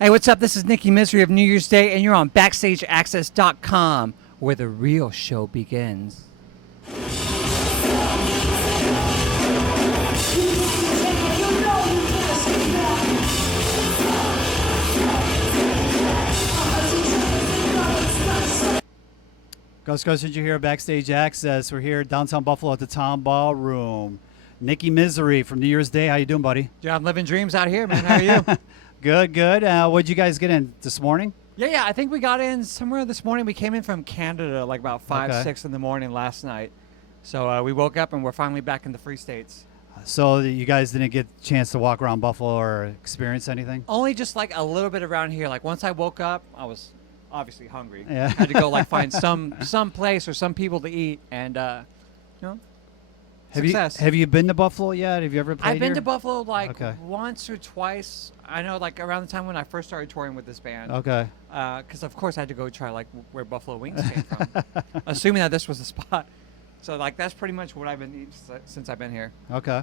Hey, what's up? This is Nikki Misery of New Year's Day, and you're on BackstageAxxess.com, where the real show begins. Ghost Messenger here at Backstage Access. We're here downtown Buffalo at the Town Ballroom. Nikki Misery from New Year's Day. How you doing, buddy? Yeah, I'm living dreams out here, man. How are you? Good, good. What'd you guys get in this morning? Yeah. I think we got in somewhere this morning. We came in from Canada like about 5, Okay. 6 in the morning last night. So we woke up and we're finally back in the Free States. So you guys didn't get a chance to walk around Buffalo or experience anything? Only just like a little bit around here. Like once I woke up, I was obviously hungry. Yeah. I had to go like find some place or some people to eat, and success. Have you been to Buffalo yet? Have you ever played I've been here? to Buffalo like Okay. once or twice. I know like around the time when I first started touring with this band. Okay. Because of course I had to go try like where Buffalo Wings came from, assuming that this was the spot. So like that's pretty much what I've been eating since I've been here. Okay.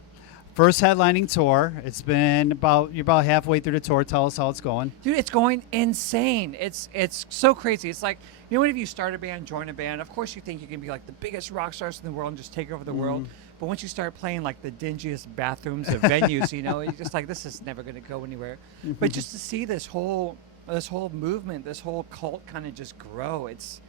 First headlining tour. It's been you're about halfway through the tour. Tell us how it's going. Dude, it's going insane. It's so crazy. It's like, you know, whenever you start a band, join a band, of course you think you can be like the biggest rock stars in the world and just take over the world. But once you start playing like the dingiest bathrooms of venues, you know, you're just like, this is never going to go anywhere. But just to see this whole movement, this whole cult kind of just grow, it's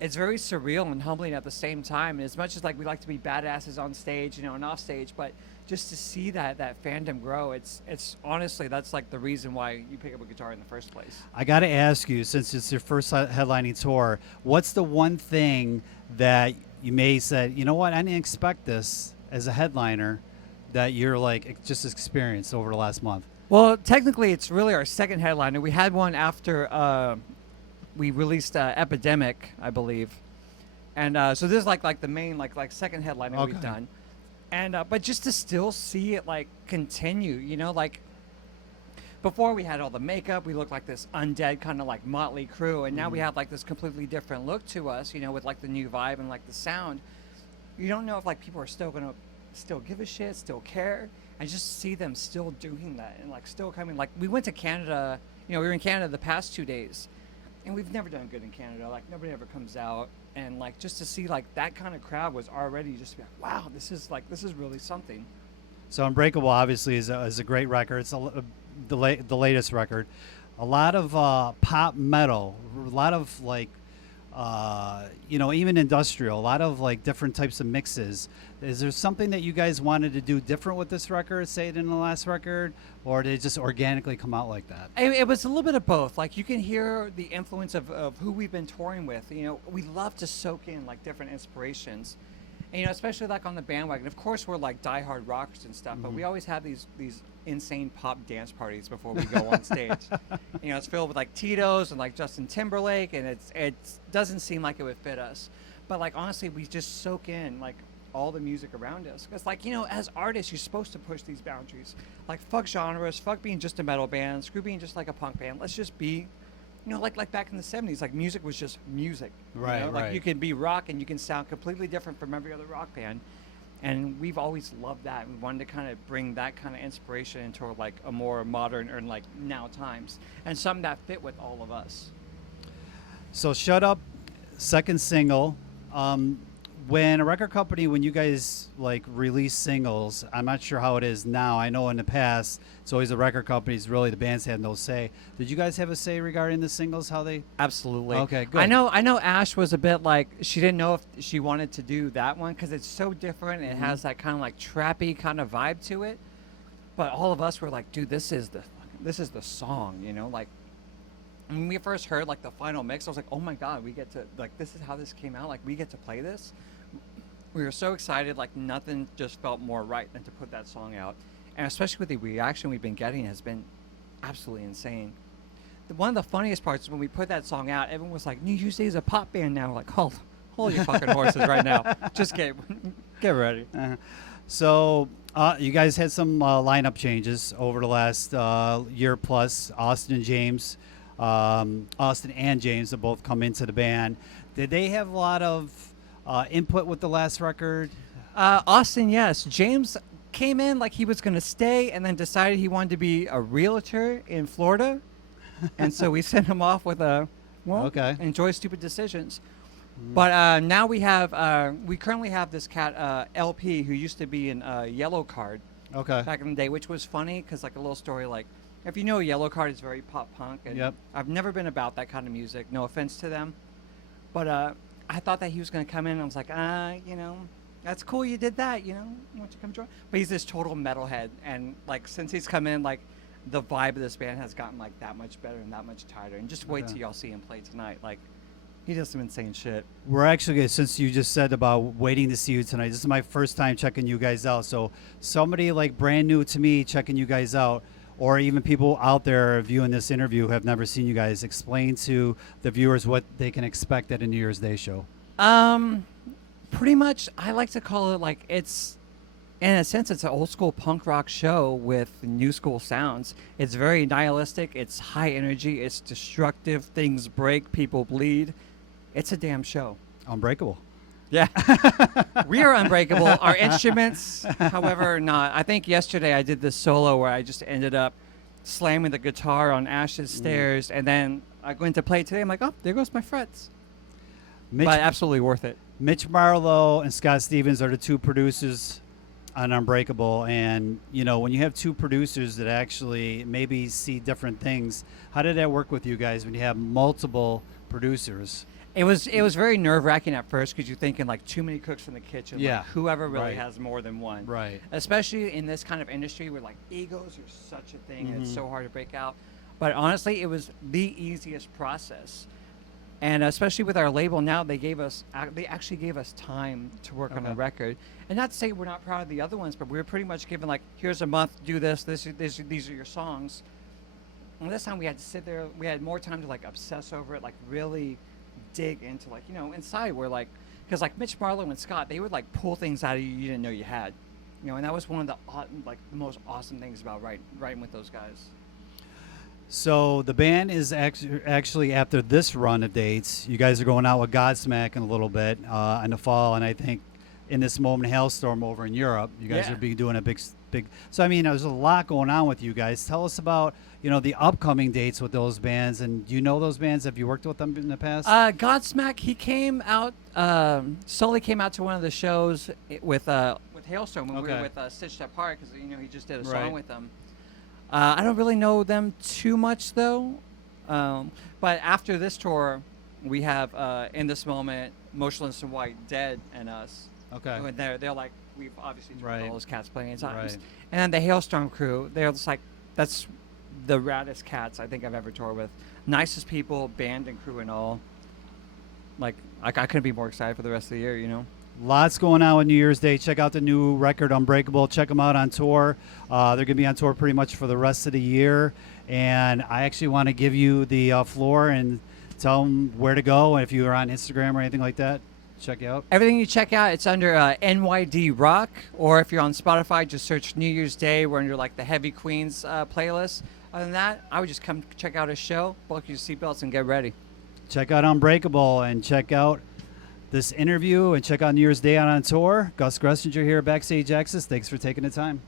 very surreal and humbling at the same time. And as much as like we like to be badasses on stage, you know, and off stage, but just to see that fandom grow, it's honestly, that's like the reason why you pick up a guitar in the first place. I got to ask you, since it's your first headlining tour, what's the one thing that you may say, you know what, I didn't expect this as a headliner, that you're like just experienced over the last month? Well, technically, it's really our second headliner. We had one after we released Epidemic, I believe, and so this is like the main like second headliner we've done. And but just to still see it like continue, you know, like before we had all the makeup, we looked like this undead kind of like motley crew, and now we have like this completely different look to us, you know, with like the new vibe and like the sound. You don't know if like people are still gonna give a shit, still care, and just see them still doing that and like still coming. Like we went to Canada, you know, we were in Canada the past 2 days, and we've never done good in Canada. Like nobody ever comes out. And like just to see like that kind of crowd was already just like, wow, this is really something. So Unbreakable obviously is a great record. It's the latest record. A lot of pop metal, a lot of like you know, even industrial, a lot of like different types of mixes. Is there something that you guys wanted to do different with this record, say it in the last record, or did it just organically come out like that? It was a little bit of both. Like you can hear the influence of who we've been touring with. You know, we love to soak in like different inspirations. And, you know, especially like on the bandwagon. Of course, we're like diehard rockers and stuff, but we always have these insane pop dance parties before we go on stage. You know, it's filled with like Tito's and like Justin Timberlake, and it doesn't seem like it would fit us. But like honestly, we just soak in like all the music around us. Because like, you know, as artists, you're supposed to push these boundaries. Like fuck genres, fuck being just a metal band, screw being just like a punk band. Let's just be, you know, like back in the 70s, like music was just music. Right, you know? Like right. you can be rock and you can sound completely different from every other rock band. And we've always loved that. We wanted to kind of bring that kind of inspiration into like a more modern or like now times, and something that fit with all of us. So Shut Up, second single. When a record company, when you guys like release singles, I'm not sure how it is now. I know in the past, it's always the record companies, really the bands had no say. Did you guys have a say regarding the singles, how they? Absolutely. Okay, good. I know Ash was a bit like, she didn't know if she wanted to do that one because it's so different. It has that kind of like trappy kind of vibe to it. But all of us were like, dude, this is the song, you know? Like when we first heard like the final mix, I was like, oh my God, we get to, like, this is how this came out. Like we get to play this. We were so excited, like nothing just felt more right than to put that song out. And especially with the reaction we've been getting has been absolutely insane. One of the funniest parts is when we put that song out, everyone was like, New Year's Day is a pop band now. We're like, hold your fucking horses right now. Just get ready. So you guys had some lineup changes over the last year plus. Austin and James have both come into the band. Did they have a lot of input with the last record? Austin, yes. James came in like he was going to stay and then decided he wanted to be a realtor in Florida. And so we sent him off with a, well, Okay. enjoy stupid decisions. But now we currently have this cat, LP, who used to be in Yellow Card Okay. back in the day, which was funny because, like, a little story, like, if you know Yellow Card is very pop punk, and Yep. I've never been about that kind of music, no offense to them. But I thought that he was going to come in, and I was like, you know, that's cool you did that, you know, why don't you come join? But he's this total metalhead, and, like, since he's come in, like, the vibe of this band has gotten, like, that much better and that much tighter. And just wait Okay. till y'all see him play tonight. Like, he does some insane shit. We're actually, since you just said about waiting to see you tonight, this is my first time checking you guys out. So somebody like brand new to me checking you guys out, or even people out there viewing this interview who have never seen you guys, explain to the viewers what they can expect at a New Year's Day show. Pretty much, I like to call it like it's, in a sense, it's an old school punk rock show with new school sounds. It's very nihilistic. It's high energy. It's destructive. Things break. People bleed. It's a damn show. Unbreakable. Yeah. We are unbreakable. Our instruments, however, are not. I think yesterday I did this solo where I just ended up slamming the guitar on Ash's stairs, and then I went to play it today. I'm like, oh, there goes my frets. But absolutely worth it. Mitch Marlowe and Scott Stevens are the two producers on Unbreakable, and you know, when you have two producers that actually maybe see different things, how did that work with you guys when you have multiple producers? It was very nerve-wracking at first because you're thinking like too many cooks in the kitchen. Yeah. Like, whoever really Right. has more than one. Right. Especially in this kind of industry where like egos are such a thing and it's so hard to break out. But honestly, it was the easiest process. And especially with our label now, they actually gave us time to work on a Okay. record. And not to say we're not proud of the other ones, but we were pretty much given like, here's a month, do this, these are your songs. And this time we had to sit there, we had more time to like obsess over it, like really dig into like, you know, inside where like, because like Mitch Marlowe and Scott, they would like pull things out of you didn't know you had. You know, and that was one of the like the most awesome things about writing with those guys. So the band is actually after this run of dates, you guys are going out with Godsmack in a little bit in the fall, and I think in this moment Hailstorm over in Europe, you guys Yeah. are be doing a big. So I mean, there's a lot going on with you guys. Tell us about the upcoming dates with those bands, and do you know those bands? Have you worked with them in the past? Godsmack, he came out. Sully came out to one of the shows with Hailstorm when we Okay. were with Stitched Apart because he just did a Right. song with them. I don't really know them too much though, but after this tour, we have in this moment, Motionless in White, Dead, and us. Okay. And they're like we've obviously toured Right. all those cats plenty of times. Right. And then the Hailstorm crew, they're just like that's the raddest cats I think I've ever toured with. Nicest people, band and crew and all. Like I couldn't be more excited for the rest of the year, you know. Lots going on with New Year's Day. Check out the new record, Unbreakable. Check them out on tour. They're going to be on tour pretty much for the rest of the year. And I actually want to give you the floor and tell them where to go. And if you're on Instagram or anything like that, check you out. Everything you check out, it's under NYD Rock, or if you're on Spotify, just search New Year's Day. We're under like the Heavy Queens playlist. Other than that, I would just come check out a show, buckle your seatbelts, and get ready. Check out Unbreakable and check out this interview and check out New Year's Day out on tour. Gus Gressinger here at BackstageAxxess. Thanks for taking the time.